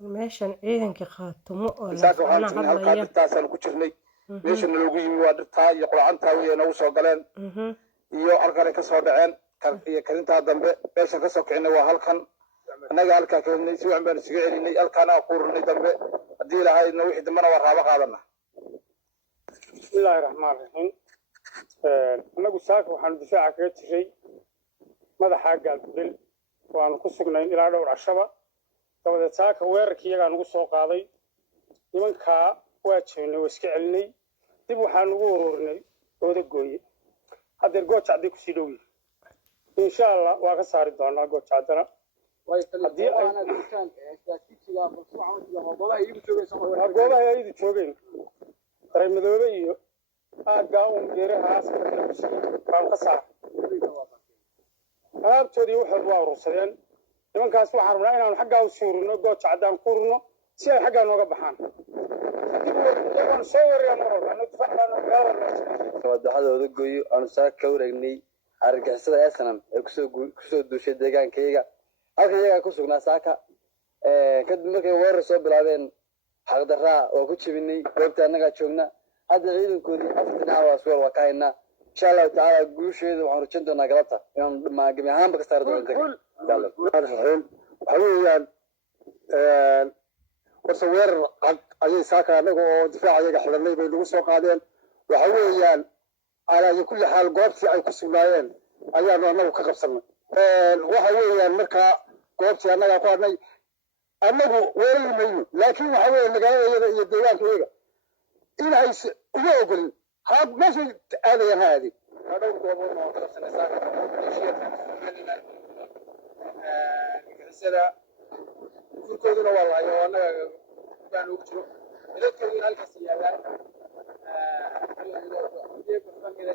meeshan ciidanka qaatumo oo saaka waxaan jirnay halkaa dhirtaasaan ku jirnay meeshana loogu yimi waa dhirtaa iyo quracantaa wey nagu soo galeen iyo halkanay ka soo dhaceen iyo karintaa dambe meeshan kasoo kicinay waa halkan annaga halkaa karinay si wacan baan isuga celinay halkaana quurinay dambe haddii lahaydna wixii dambena waa raabo qaadana. bismillaahi raxmaan raxiim. annagu saaka waxaanu difaaca kaga jiray madaxa gaalgudel waanu ku sugnayn ilaa dhowr cashaba dabadeed saaka weerarkii iyagaa nagu soo qaaday nimankaa waa jebinay waa iska celinay dib waxaanu ugu ururinay oodagooye haddeer gooja hadday kusii dhow yihin insha allah waa ka saari doonaa gooja haddana goobaha ayadu joogeen dareemadoobe iyo aaggaa uun geerahaas baan ka saara alaabtoodii waxood waa urursadeen nimankaas waxaan rabnaa inaanu xaggaa usii ururno gooja haddaan ku ururno si ay xaggaa nooga baxaan waan soo wadaxada odagoyo aanu saaka ka wareegnay argagixisada esanam ee kusoo duushay deegaankayga halkan iyagaa ku sugnaa saaka kadib markay weerar soo bilaabeen xaqdaraa oo ku jebinay goobta annagaa joogna hadda ciidankoodii afar dhinaca waa suwal waa ka haynaa insha allahu tacaala guusheeda waxaan rujin doonaa galabta inaan gemi ahaanba ka saari doono waxa weeyaan horta weerar cad ayay saaka annaga oo difaaca iyaga xilanay bay nagu soo qaadeen waxa weeyaan alaayo kulli xaal goobtii ay ku sugnaayeen ayaanu annagu ka qabsanay waxa weeyaan markaa goobtii annagaa ku hadnay annagu weerari mayno laakiin waxa weeye magaaladayada iyo deegaankayaga inay uma ogolin meeshay aadayaan ha aadin dhowr gooboodna waan ka qabsanay saaka gixisada furkooduna waa lahayo oo annaga baan ugu jiro midadkooduna halkaas yaallaan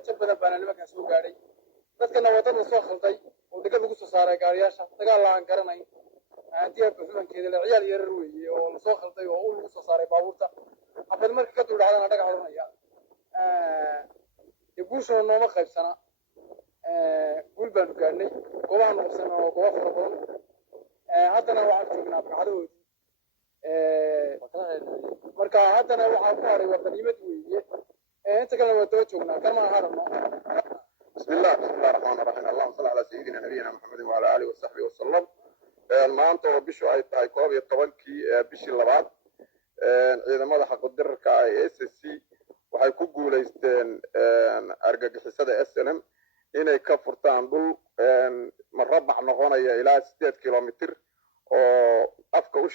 jab badan baana nimankaa soo gaadhay dadkana wadada soo khalday oo dhega lagu soo saaray gaariyaasha dagaal la aan garanayn diyaarka xumankeeda le ciyaal yarar weeye oo lasoo khalday oo ul lagu soo saaray baabuurta habad marka ka duldhacdana dhagax odhanaya guushoo nooma qaybsana guul baanu gaadhnay goobahaanu qabsana oo gooba fara badan haddana waxaan joognaa barxadahoodii marka haddana waxaa ku haray waa qaniimad weeye inta kalena waa daba joognaa kama harano. بسم الله الرحمن الرحيم اللهم صل على سيدنا نبينا محمد وعلى اله وصحبه وسلم. maanta oo bishu ay tahay 11 bishii labaad ciidamada xaqodirka ee SSC waxay ku guuleysteen argagixisada SNM inay ka furtaan dhul marabac noqonaya ilaa 8 kilomitir oo afka u